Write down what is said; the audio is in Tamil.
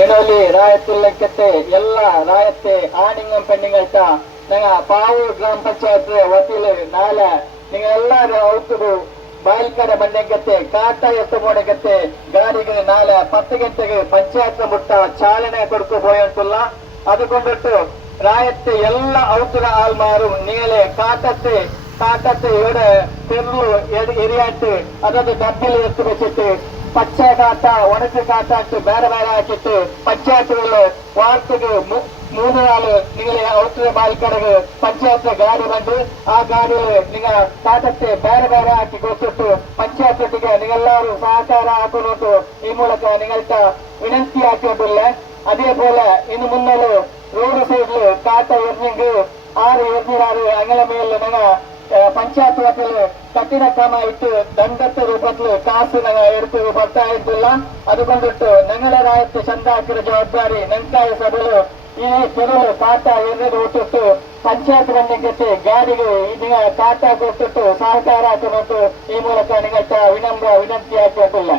ಎಡಲಿ ರಾಯತಿಲ್ಲಕ್ಕತ್ತೆ ಎಲ್ಲ ರಾಯತ್ತೆ ಆಣಿಂಗ ಪೆಣ್ಣಿಂಗಲ್ಟ ನಂಗ ಪಾವು ಗ್ರಾಮ ಪಂಚಾಯತ್ ವತಿಲು ನಾಳೆ ನೀವು ಎಲ್ಲರೂ ಔತರು ಬಾಯ್ಕಡೆ ಬಂಡೆಗತ್ತೆ ಕಾಟ ಎತ್ತು ಮಾಡಕತ್ತೆ ಗಾಡಿಗೆ ನಾಳೆ ಪತ್ತು ಗಂಟೆಗೆ ಪಂಚಾಯತ್ ಮುಟ್ಟ ಚಾಲನೆ ಕೊಡ್ಕೊ ಬೋಯಂತಲ್ಲ ಅದಕ್ಕೊಂಡ್ಬಿಟ್ಟು ರಾಯತ್ತೆ ಎಲ್ಲ ಔತರ ಆಲ್ಮಾರು ನೀಲೆ ಕಾಟತ್ತೆ காட்டத்தை விட பெருள் எரியாட்டு அதாவது டப்பில் எடுத்து வச்சுட்டு ಪಕ್ಷ ಕಾಟ ಒಣಕ ಕಾಟ ಹಾಕಿ ಬೇರೆ ಬೇರೆ ಹಾಕಿಟ್ಟು ಪಂಚಾಯತ್ಗಳು ವಾರಕ್ಕೆ மூணு நாள் நீங்க அவுத்துல பாதிக்கிறது பஞ்சாயத்து காடி வந்து ஆ காடியில் நீங்க தாத்தத்தை ಬೇರೆ ಬೇರೆ ಹಾಕಿ ಕೊಟ್ಟಿಟ್ಟು ಪಂಚಾಯತ್ಗೆ ನೀವೆಲ್ಲರೂ ಸಹಕಾರ ಹಾಕೊಂಡು ಈ ಮೂಲಕ ನಿಗಳ್ತ ವಿನಂತಿ ಹಾಕಿಲ್ಲ அதே போல இனி முன்னாலும் ரோடு சைடுல காட்ட எரிஞ்சுங்க ஆறு எரிஞ்சினாரு அங்கல மேல நாங்க ಪಶ್ಚಾತ್ತಾಪದಲ್ಲಿ ಕಠಿಣ ಕ್ರಮ ಇಟ್ಟು ದಂಡತ್ತು ರೂಪಕ್ಕೆ ಕಾಸು ಏರ್ಪಿಗೂ ಬರ್ತಾ ಇದ್ದಿಲ್ಲ. ಅದುಕೊಂಡಿಟ್ಟು ನಂಗಳ ರಾಯತ್ಯ ಚಂದ ಹಾಕಿರೋ ಜವಾಬ್ದಾರಿ ನಂಕಾಯ ಸಭೆಯು ಈ ಕೆಲವು ಕಾಟ ಎದುರು ಹುಟ್ಟಿಟ್ಟು ಪಂಚಾಯತ್ ರಂಗಕ್ಕೆ ಗಾಡಿಗೆ ಈ ಕಾಟ ಕೊಟ್ಟಿಟ್ಟು ಸಹಕಾರ ಹಾಕಬೇಕು ಈ ಮೂಲಕ ನಿಗಟ್ಟ ವಿನಮ್ರ ವಿನಂತಿ ಹಾಕಬೇಕಿಲ್ಲ